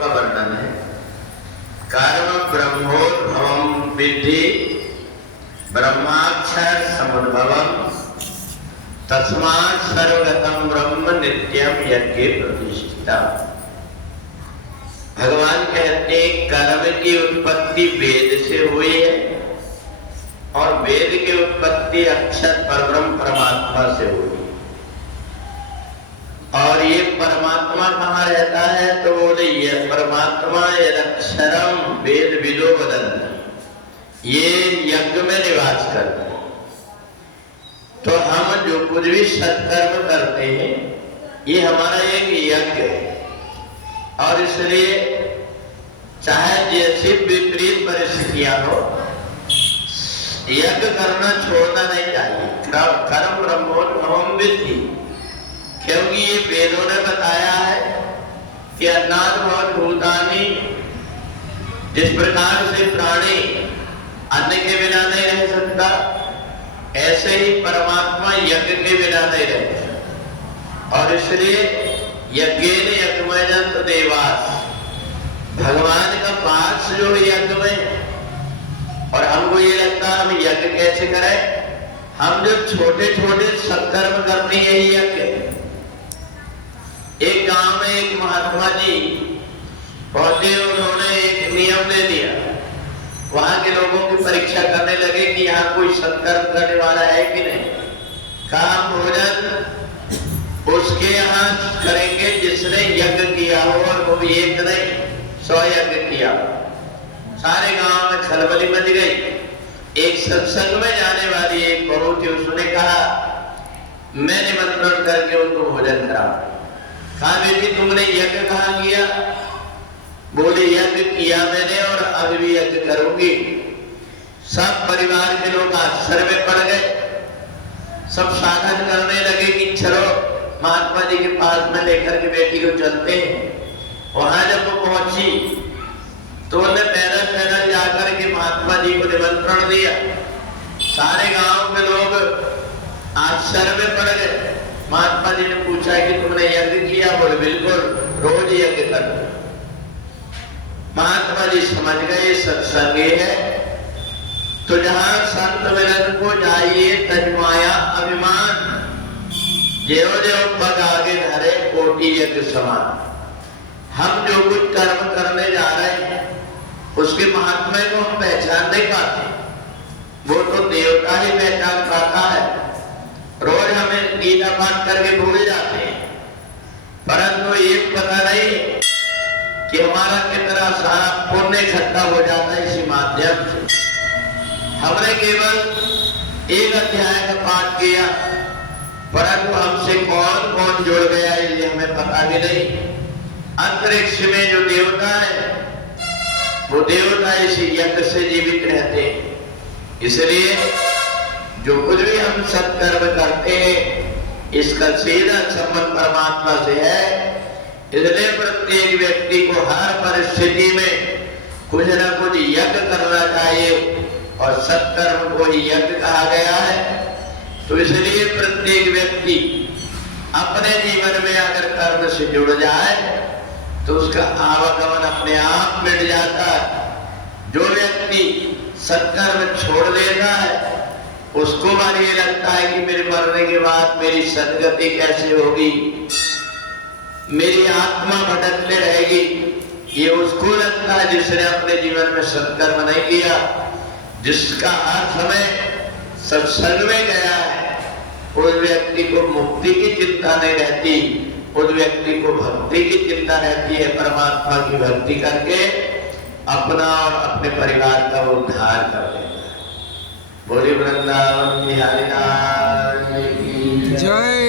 का वर्णन है। कर्म ब्रह्मोद्भवम विद्धि ब्रह्माक्षर समुद्भवम तस्मात् सर्वगतम ब्रह्म नित्यम यज्ञ प्रतिष्ठिता। भगवान कहते हैं कर्म की उत्पत्ति वेद से हुई है और वेद की उत्पत्ति अक्षर परब्रह्म परमात्मा से हुई। और ये परमात्मा कहाँ रहता है? तो बोले ये परमात्मा यदक्षरम वेद विदो वदन्ति, ये यज्ञ में निवास करते हैं। तो हम जो कुछ भी सत्कर्म करते हैं ये हमारा एक यज्ञ है। और इसलिए चाहे जैसी विपरीत परिस्थितियां हो, यज्ञ करना छोड़ना नहीं चाहिए। कर्म ब्रह्मोद्भवम विद्धि, क्योंकि ये वेदों ने बताया है कि अन्नाद भवत भूतानि, जिस प्रकार से प्राणी अन्न के बिना नहीं रह सकता, ऐसे ही परमात्मा यज्ञ के बिना नहीं रह सकता। और इसलिए यज्ञेन यज्ञमयंत देवास, भगवान का पास जो यज्ञ में। और हमको ये लगता है हम यज्ञ कैसे करें? हम जो छोटे छोटे सत्कर्म करते हैं यही यज्ञ। एक गांव में एक महात्मा जी पहुंचे, उन्होंने एक नियम ले लिया। वहां के लोगों की परीक्षा करने लगे कि यहाँ कोई सत्कर्म करने वाला है कि नहीं। कहा भोजन उसके यहाँ करेंगे जिसने यज्ञ किया हो, और वो भी एक नहीं 100 यज्ञ किया। सारे गांव में खलबली मच गई। एक सत्संग में जाने वाली एक बहू थी, उसने कहा मैं निमंत्रण करके उनको भोजन कराऊं। कहा बेटी तुमने यज्ञ कहाँ किया? बोले यज्ञ किया मैंने और अभी भी यज्ञ करूंगी। सब परिवार के लोग आश्चर्य में पड़ गए। सब साधन करने लगे कि चलो महात्मा जी के पास में लेकर के बेटी को चलते हैं। वहां जब वो पहुंची तो उन्हें पैदल पैदल जाकर के महात्मा जी को निमंत्रण दिया। सारे गांव के लोग आश्चर्य में पड़ गए। महात्मा जी ने पूछा कि तुमने यज्ञ किया? बोले बिल्कुल, रोज यज्ञ करते। महात्मा जी समझ गए सत्संग है तो जहां संत मिलन को जाइए तजमाया अभिमान, जेव जेव पग आगे धरे कोटि यज्ञ समान। हम जो कुछ कर्म करने जा रहे हैं उसके महात्म्य को हम पहचान नहीं पाते। वो तो देवता ही पहचान पाता है। रोज हमें गीता पाठ करके भूल जाते हैं, परंतु ये पता नहीं कि हमारा कितना सारा पुण्य इकट्ठा हो जाता है इसी माध्यम से। हमने केवल एक अध्याय का पाठ किया, परंतु हमसे कौन कौन जुड़ गया ये हमें पता भी नहीं। अंतरिक्ष में जो देवता है वो देवता इसी यज्ञ से जीवित रहते हैं। इसलिए जो कुछ भी हम सत्कर्म करते हैं इसका सीधा संबंध परमात्मा से है। इसलिए प्रत्येक व्यक्ति को हर परिस्थिति में कुछ न कुछ यज्ञ करना चाहिए और सत्कर्म को ही यज्ञ कहा गया है। तो इसलिए प्रत्येक व्यक्ति अपने जीवन में अगर कर्म से जुड़ जाए तो उसका आवागमन अपने आप मिट जाता है। जो व्यक्ति सत्कर्म छोड़ देता है उसको बार ये लगता है कि मेरे मरने के बाद मेरी सदगति कैसे होगी, मेरी आत्मा भटकते रहेगी। ये उसको लगता है जिसने अपने जीवन में सत्कर्म नहीं किया। जिसका हर समय सत्संग में गया है उस व्यक्ति को मुक्ति की चिंता नहीं रहती, उस व्यक्ति को भक्ति की चिंता रहती है। परमात्मा की भक्ति करके अपना और अपने परिवार का उद्धार कर देता है। बोली वृंदावन बिहारी लाल की जय।